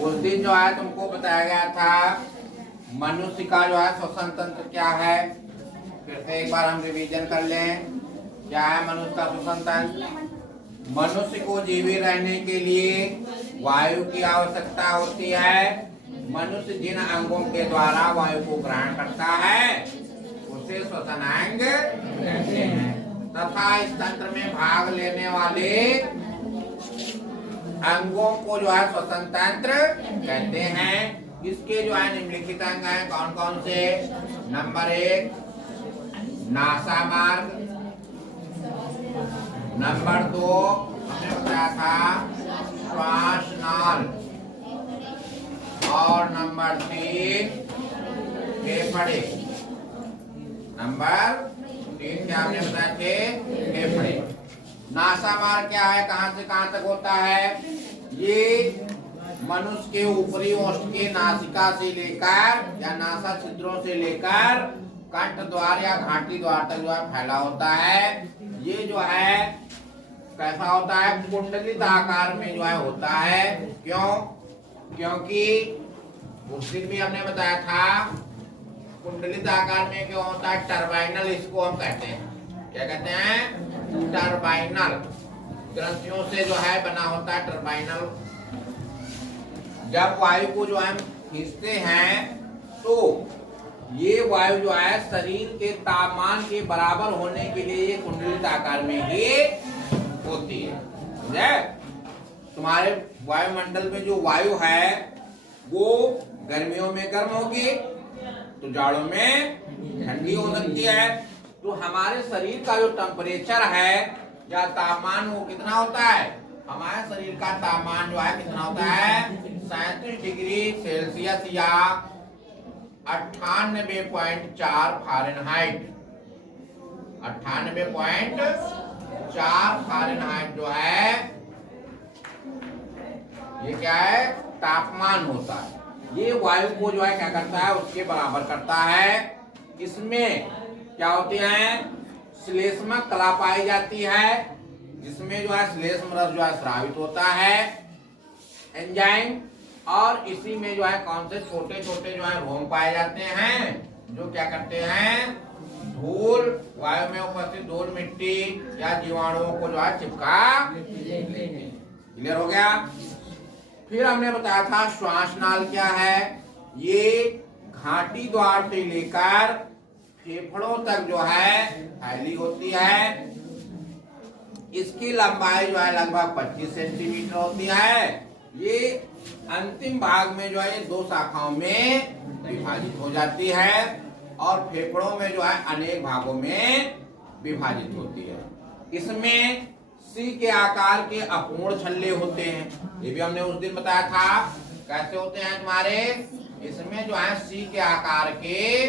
उस दिन जो है तुमको बताया गया था मनुष्य का जो है श्वसन तंत्र क्या है। फिर से एक बार हम रिवीजन कर लें। क्या है मनुष्य का श्वसन तंत्र? मनुष्य को जीवित रहने के लिए वायु की आवश्यकता होती है। मनुष्य जिन अंगों के द्वारा वायु को ग्रहण करता है उसे श्वसन अंग कहते हैं तथा इस तंत्र में भाग लेने वाले अंगों को जो है श्वसन तंत्र कहते हैं। इसके जो है निम्नलिखित अंग हैं कौन कौन से? नंबर 1 नासा मार्ग, नंबर 2 हमने बताया था श्वास नाल, और नंबर 3 फेफड़े। नंबर 3 क्या हमने बताया थे? फेफड़े। नासा मार्ग क्या है? कहां से कहां तक होता है? ये मनुष्य के ऊपरी ओष्ठ के नासिका से लेकर या नासा छिद्रों से लेकर कंठ द्वार या घाटी द्वार तक जो है फैला होता है। ये जो है कैसा होता है? कुंडलित आकार में जो है होता है। क्यों? क्योंकि उस दिन भी हमने बताया था कुंडलित आकार में क्यों होता है? टर्बाइनल इसको हम कहते हैं। क्या कहते हैं? टर्बाइनल ग्रंथियों से जो है बना होता है टर्बाइनल। जब वायु को जो हम खींचते हैं तो ये वायु जो है शरीर के तापमान के बराबर होने के लिए ये कुंडलित आकार में ही होती है। समझे? तुम्हारे वायुमंडल में जो वायु है वो गर्मियों में गर्म होगी तो जाड़ों में ठंडी हो सकती है। तो हमारे शरीर का जो टेम्परेचर है या तापमान वो कितना होता है? हमारे शरीर का तापमान जो है कितना होता है? 37 डिग्री सेल्सियस या 98.4 फ़ारेनहाइट। 98.4 फ़ारेनहाइट जो है ये क्या है? तापमान होता है। ये वायु को जो है क्या करता है? उसके बराबर करता है। इसमें क्या होते हैं? श्लेष्मक कला पाई जाती है जिसमें जो है श्लेष्म रस जो है स्रावित होता है एंजाइम, और इसी में जो है कौन से छोटे छोटे जो है रोम पाए जाते हैं जो क्या करते हैं? धूल, वायु में उपस्थित धूल, मिट्टी या जीवाणुओं को जो है चिपका लेते हैं। क्लियर हो गया? फिर हमने बताया था श्वास नाल क्या है? ये घाटी द्वार से लेकर फेफड़ों तक जो है फैली होती है। इसकी लंबाई जो है लगभग 25 सेंटीमीटर होती है। ये अंतिम भाग में जो है 2 शाखाओं में विभाजित हो जाती है और फेफड़ों में जो है अनेक भागों में विभाजित होती है। इसमें सी के आकार के अपूर्ण छल्ले होते हैं। ये भी हमने उस दिन बताया था। कैसे होते हैं तुम्हारे? इसमें जो है सी के आकार के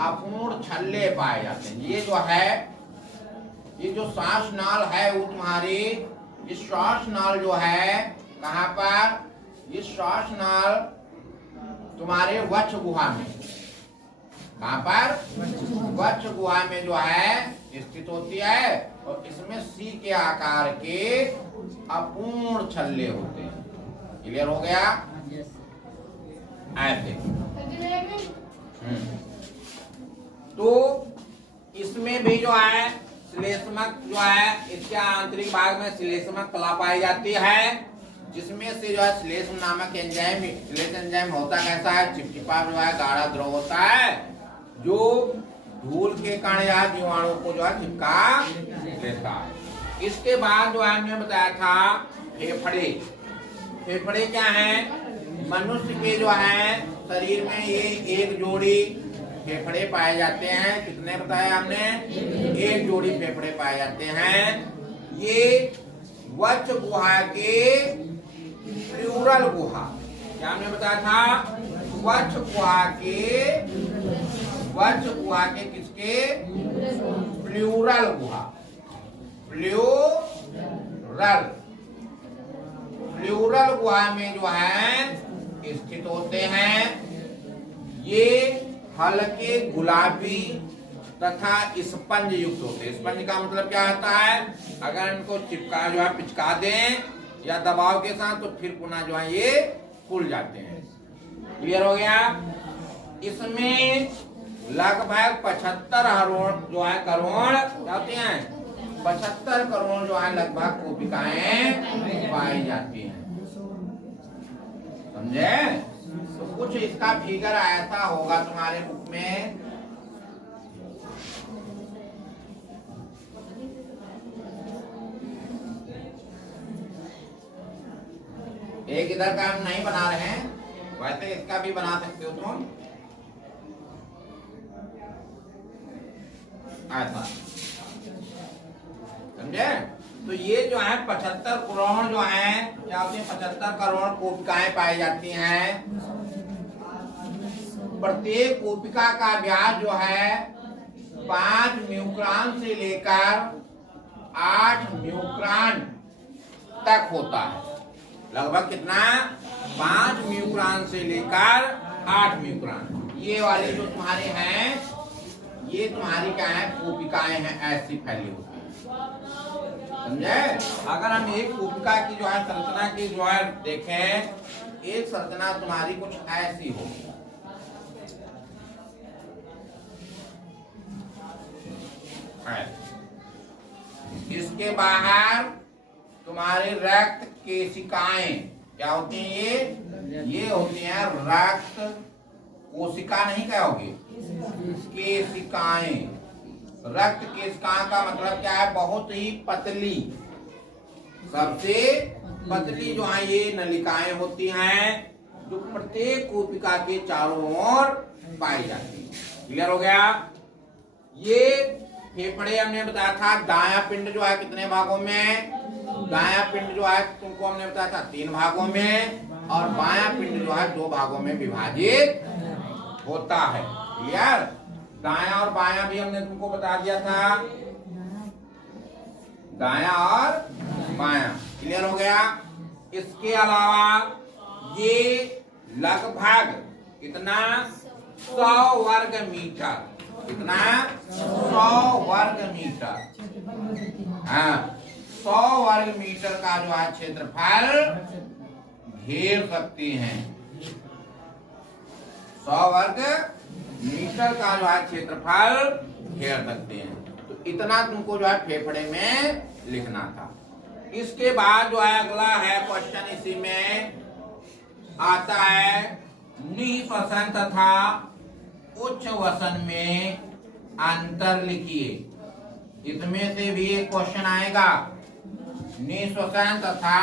अपूर्ण छल्ले पाए जाते हैं। ये जो है ये जो श्वास नाल है वो तुम्हारी ये श्वास नाल जो है कहाँ पर? ये श्वास नाल तुम्हारे वक्ष गुहा में। कहाँ पर? वक्ष गुहा में जो है स्थित होती है और इसमें सी के आकार के अपूर्ण छल्ले होते हैं। क्लियर हो गया? ऐसे तो इसमें भी जो है श्लेष्मक जो है इसके आंतरिक भाग में श्लेष्मक कला पाई जाती है जिसमें से जो है श्लेष्म नामक एंजाइम, श्लेष्म एंजाइम होता कैसा है? चिपचिपा जो है गाढ़ा द्रव होता है जो धूल के कण या जीवाणु को जो है चिपका लेता है। इसके बाद जो है हमने बताया था फेफड़े। फेफड़े क्या है? मनुष्य के जो है शरीर में ये एक जोड़ी फेफड़े पाए जाते हैं। कितने बताया हमने? एक जोड़ी फेफड़े पाए जाते हैं। ये वक्ष गुहा के प्लूरल गुहा, क्या हमने बताया था? वक्ष गुहा के किसके? प्लूरल गुहा। प्लूरल गुहा में जो है स्थित होते हैं। ये हल्के गुलाबी तथा स्पंज युक्त होते हैं। स्पंज का मतलब क्या होता है? अगर इनको चिपका जो है पिचका दें या दबाव के साथ तो फिर पुनः जो है ये फूल जाते हैं। क्लियर हो गया। इसमें लगभग 75 जो है करोड़ क्या होती हैं, 75 करोड़ जो है लगभग कोशिकाएं पाई जाती हैं। समझे? तो कुछ इसका फिगर ऐसा होगा तुम्हारे बुक में। एक इधर का हम नहीं बना रहे हैं, वैसे इसका भी बना सकते हो तुम ऐसा। समझे? तो ये जो है 75 करोड़ जो है क्या होती है, 75 करोड़ कोशिकाएं पाई जाती हैं। प्रत्येक कोशिका का व्यास जो है 5 म्यूक्रॉन से लेकर 8 म्यूक्रॉन तक होता है। लगभग कितना, 5 म्यूक्रॉन से लेकर 8 म्यूक्रॉन। ये वाले जो तुम्हारे हैं ये तुम्हारी क्या है, कोशिकाएं हैं, ऐसी फैली होती है। समझे? अगर हम एक कोशिका की जो है संरचना की जो है देखें, एक संरचना तुम्हारी कुछ ऐसी होगी। इसके बाहर तुम्हारे रक्त केशिकाएं क्या होती हैं, ये होती हैं रक्त कोशिका, नहीं क्या होगी, केशिकाएं। रक्त केशिकाएं का मतलब क्या है, बहुत ही पतली, सबसे पतली जो है ये नलिकाएं होती हैं, जो प्रत्येक कोशिका के चारों ओर पाई जाती है। क्लियर हो गया। ये फेफड़े हमने बताया था, दायां पिंड जो है कितने भागों में, दायां पिंड जो है तुमको हमने बताया था 3 भागों में, और बायां पिंड जो है 2 भागों में विभाजित होता है। क्लियर। दायां और बायां भी हमने तुमको बता दिया था, दायां और बायां। क्लियर हो गया। इसके अलावा ये लगभग कितना, 100 वर्ग मीटर, कितना, 100 वर्ग मीटर, हाँ 100 वर्ग मीटर का जो है क्षेत्रफल घेर सकती हैं। 100 वर्ग मीटर का जो है क्षेत्रफल घेर सकते हैं। तो इतना तुमको जो है फेफड़े में लिखना था। इसके बाद जो है अगला है क्वेश्चन, इसी में आता है निःश्वसन तथा उच्च वसन में अंतर लिखिए। इसमें से भी एक क्वेश्चन आएगा, निःश्वसन तथा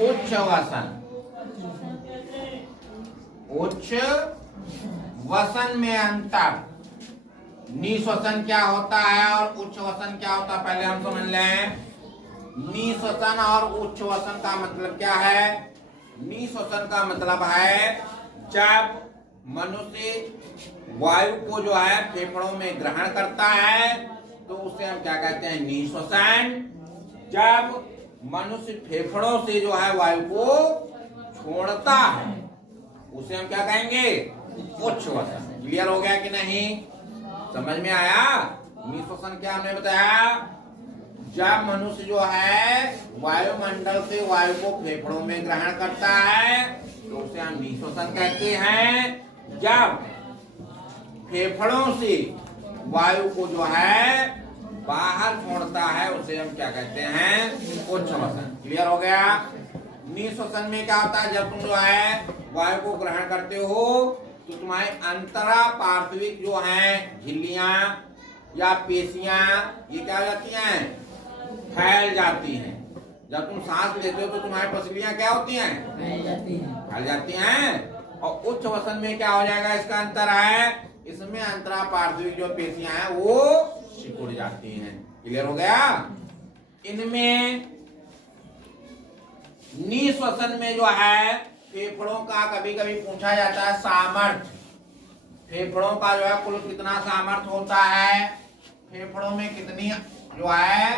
उच्च वसन। उच्च वसन में अंतर, निःश्वसन क्या होता है और उच्च वसन क्या होता है, पहले हम समझ लें। निःश्वसन और उच्च वसन का मतलब क्या है। निःश्वसन का मतलब है जब मनुष्य वायु को जो है फेफड़ों में ग्रहण करता है तो उसे हम क्या कहते हैं, निःश्वसन। जब मनुष्य फेफड़ों से जो है वायु को छोड़ता है उसे हम क्या कहेंगे, उच्च वसन। क्लियर हो गया कि नहीं, समझ में आया। निःश्वसन क्या हमने बताया, जब मनुष्य जो है वायुमंडल से वायु को फेफड़ों में ग्रहण करता है तो उसे हम निःश्वसन कहते हैं। जब फेफड़ों से वायु को जो है बाहर छोड़ता है उसे हम क्या कहते हैं, उच्च वसन। क्लियर हो गया। निःश्वसन में क्या होता है, जब तुम जो है वायु को ग्रहण करते हो तो तुम्हारे अंतरा पार्श्विक जो है झिल्लियां या पेशियां ये क्या हो जाती हैं, फैल जाती हैं। जब तुम सांस लेते हो तो तुम्हारी पसलियां क्या होती हैं, फैल जाती हैं। और उच्च वसन में क्या हो जाएगा, इसका अंतर है, इसमें अंतरा पार्श्विक जो पेशियां हैं वो सिकुड़ जाती हैं। क्लियर हो गया। इनमें निःश्वसन में जो है फेफड़ों का कभी कभी पूछा जाता है सामर्थ्य, फेफड़ों का जो है कुल कितना सामर्थ्य होता है, फेफड़ों में कितनी जो है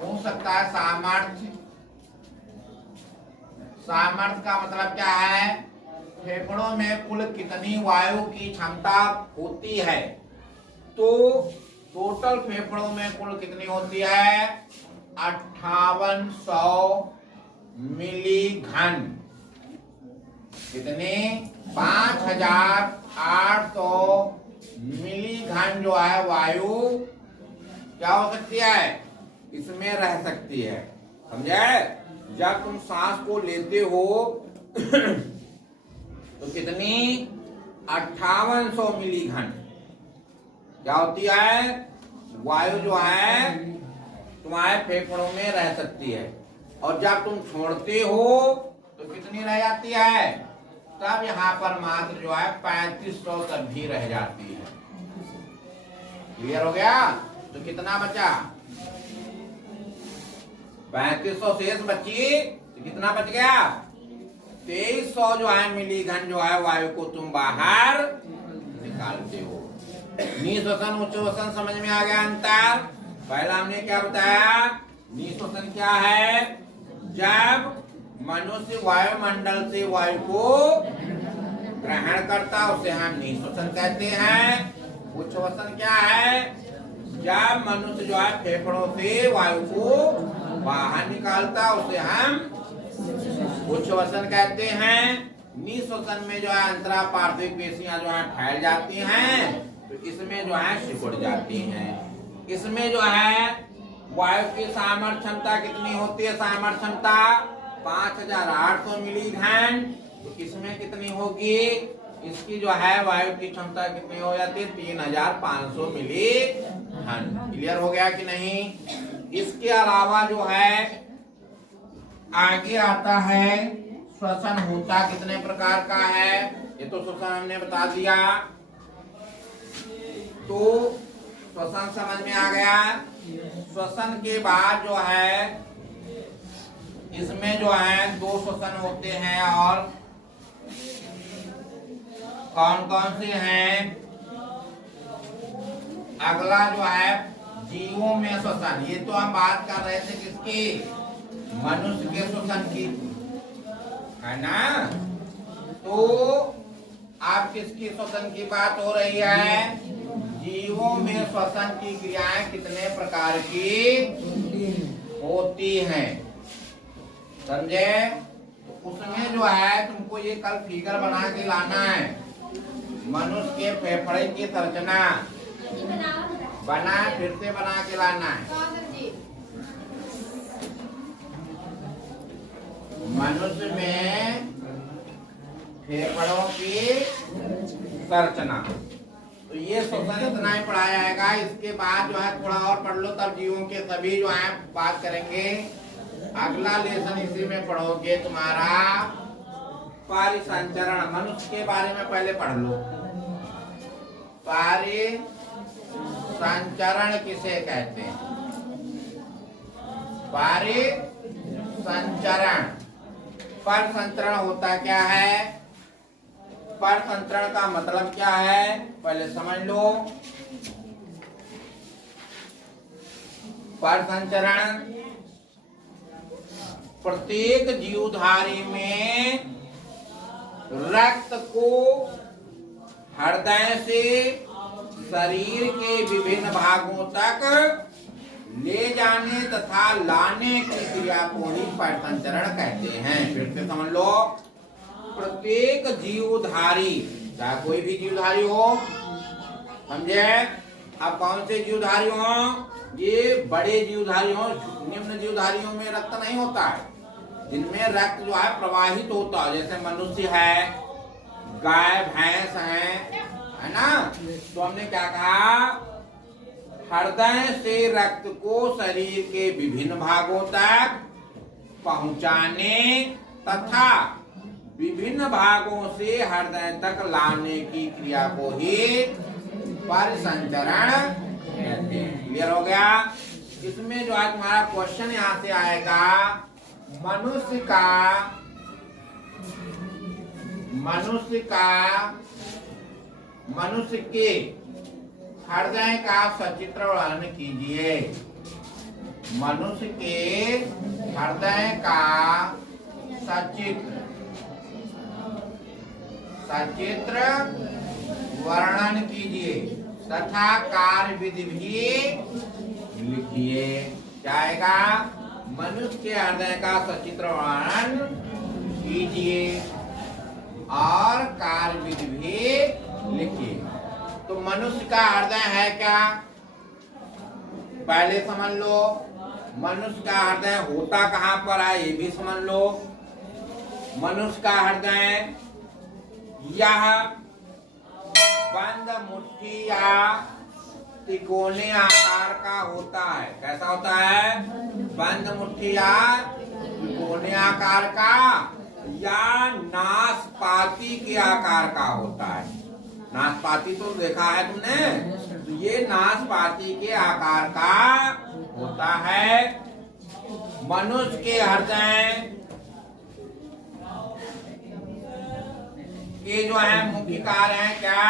हो सकता है सामर्थ्य। सामर्थ्य का मतलब क्या है, फेफड़ों में कुल कितनी वायु की क्षमता होती है। तो टोटल फेफड़ों में कुल कितनी होती है, 5800 मिली घन। कितने? 5800 मिली घन जो है वायु क्या हो सकती है? इसमें रह सकती है। समझे? जब तुम सांस को लेते हो तो कितनी? 5800 मिली घन क्या होती है? वायु जो है तुम्हारे फेफड़ों में रह सकती है। और जब तुम छोड़ते हो तो कितनी रह जाती है? तब यहाँ पर मात्र जो है 3500 तक भी रह जाती है। क्लियर हो गया? तो कितना बचा? 3500 शेष बची तो कितना बच गया? 2300 जो है मिली घन जो है वायु को तुम बाहर निकालते हो। निःश्वसन उच्च श्वसन समझ में आ गया अंतर? पहला हमने क्या बताया? निःश्वसन क्या है? जब मनुष्य वायुमंडल से वायु को ग्रहण करता उसे हम निःश्वसन कहते हैं। उच्च श्वसन क्या है? जब मनुष्य जो है फेफड़ों से वायु को बाहर निकालता उसे हम उच्च श्वसन कहते हैं। निःश्वसन में जो है अंतरा पार्थिव पेशियां जो है फैल जाती हैं तो इसमें जो है सिकुड़ जाती हैं। इसमें जो है वायु की सामर्थ्य क्षमता कितनी होती है? सामर्थ्य क्षमता 5800 मिली घन। तो इसमें कितनी होगी? इसकी जो है वायु की क्षमता कितनी हो जाती है? 3500 मिली घन। क्लियर हो गया कि नहीं? इसके अलावा जो है आगे आता है श्वसन होता कितने प्रकार का है? ये तो श्वसन हमने बता दिया। तो श्वसन समझ में आ गया। श्वसन के बाद जो है इसमें जो है 2 श्वसन होते हैं और कौन कौन से हैं? अगला जो है जीवों में श्वसन। ये तो हम बात कर रहे थे किसकी? मनुष्य के श्वसन की, है ना? तो आप किसकी श्वसन की बात हो रही है? जीवों में श्वसन की क्रियाएं कितने प्रकार की होती हैं? समझे? तो उसमें जो है तुमको ये कल फिगर बना के लाना है। मनुष्य के फेफड़े की संरचना बना फिर से बना के लाना है। मनुष्य में फेफड़ों की संरचना। तो ये श्वसन इतना ही पढ़ाया जाएगा। इसके बाद जो है थोड़ा और पढ़ लो तब जीवों के सभी जो है बात करेंगे। अगला लेसन इसी में पढ़ोगे तुम्हारा परिसंचरण। मनुष्य के बारे में पहले पढ़ लो। परिसंचरण किसे कहते हैं? परिसंचरण। परिसंचरण होता क्या है? परिसंचरण का मतलब क्या है पहले समझ लो। परिसंचरण प्रत्येक जीवधारी में रक्त को हृदय से शरीर के विभिन्न भागों तक ले जाने तथा लाने की क्रिया को ही परिसंचरण कहते हैं। फिर से समझ लो। प्रत्येक जीवधारी, चाहे कोई भी जीवधारी हो, समझे? अब कौन से जीवधारी हो? ये बड़े जीवधारी हो। निम्न जीवधारियों में रक्त नहीं होता है, जिनमें रक्त जो है प्रवाहित होता है। जैसे मनुष्य है, गाय भैंस है ना? तो हमने क्या कहा? हृदय से रक्त को शरीर के विभिन्न भागों तक पहुंचाने तथा विभिन्न भागों से हृदय तक लाने की क्रिया को ही परिसंचरण कहते हैं। क्लियर हो गया? इसमें जो है तुम्हारा क्वेश्चन यहाँ से आएगा, मनुष्य के हृदय का सचित्र वर्णन कीजिए। मनुष्य के हृदय का सचित्र वर्णन कीजिए तथा कार्य विधि भी लिखिए। क्या आएगा? मनुष्य के हृदय का सचित्र वर्णन कीजिए और कार्य विधि भी लिखिए। तो मनुष्य का हृदय है क्या, पहले समझ लो। मनुष्य का हृदय होता कहाँ पर है ये भी समझ लो। मनुष्य का हृदय यह बंद मुट्ठी या त्रिकोणीय आकार का होता है। कैसा होता है, बंद मुट्ठी या त्रिकोणीय आकार का या नाशपाती के आकार का होता है। नाशपाती तो देखा है तुमने, तो ये नाशपाती के आकार का होता है। मनुष्य के हृदय के जो है मुख्य कार्य है क्या,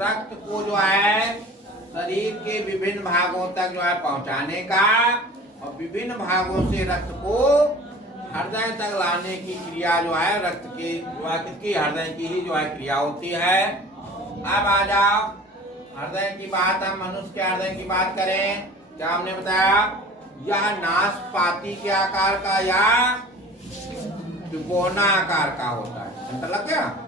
रक्त को जो है शरीर के विभिन्न भागों तक जो है पहुंचाने का और विभिन्न भागों से रक्त को हृदय तक लाने की क्रिया जो है रक्त की जो है किसकी, हृदय की ही जो है क्रिया होती है। अब आ जाओ हृदय की बात, हम मनुष्य के हृदय की बात करें। क्या हमने बताया, यह नाशपाती के आकार का या त्रिकोणा आकार का होता है। लग गया।